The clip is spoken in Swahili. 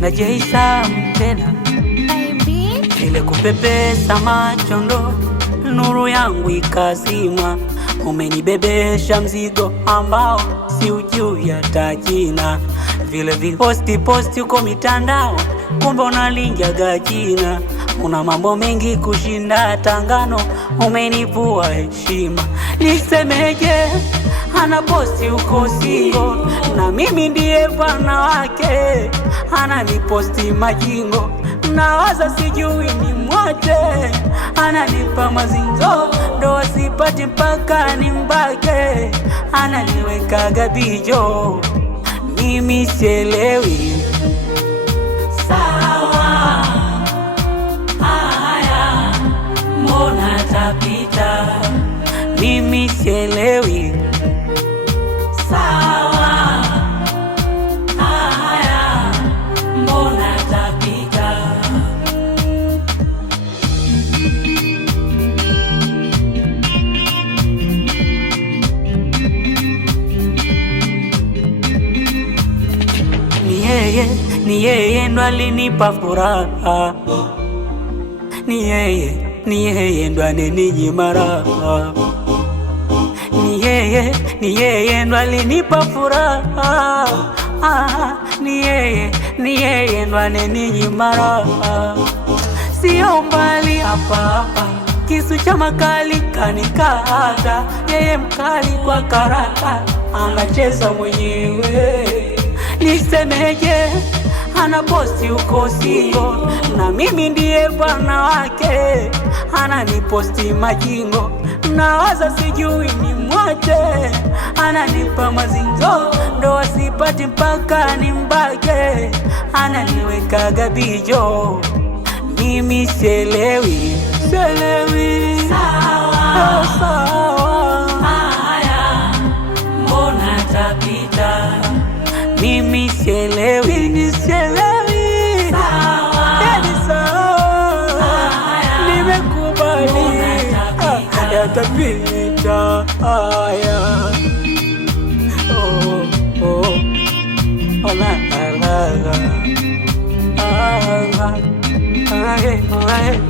na Jaysa tena ile kupepesa macho ndo nuru yangu ikazima. Umenibebesha mzigo ambao si ujui hata jina. Vile posti uko mitandao, kumbe unalinjaga jina. Una mambo mengi kushinda tangano, umenivua heshima. Nisemeje, ana posti uko singo, na mimi ndiye bwana wake. Ananiposti majingo, nawaza sijui ni mwache. Ananipa mazinzo, ndo asipati mpaka nimbake. Ananiwekaga bijo, mimi sielewi. Sawa, haya, mbona tapita? Mimi sielewi. Sawa, haya, mbona tapita? Ni yeye ndo alinipa furaha. Ni yeye ndo aneninyima raha. Ni yeye ndo alinipa furaha. Ni yeye ndo aneninyima raha. Sio mbali hapa, kisu cha makali kanikata. Yeye mkali kwa karata, anacheza mwenyewe. Nisemeje, ana posti uko singo, na mimi ndiye bwana wake. Ananiposti majingo, nawaza sijui ni mwache. Ananipa mazinzo, ndo asipati mpaka nimbake. Ananiwekaga bijo, mimi sielewi. Sawa, haya, mbona tapita? Mimi sielewi. Sawa, nimekubali, yatapita haya. La la la la.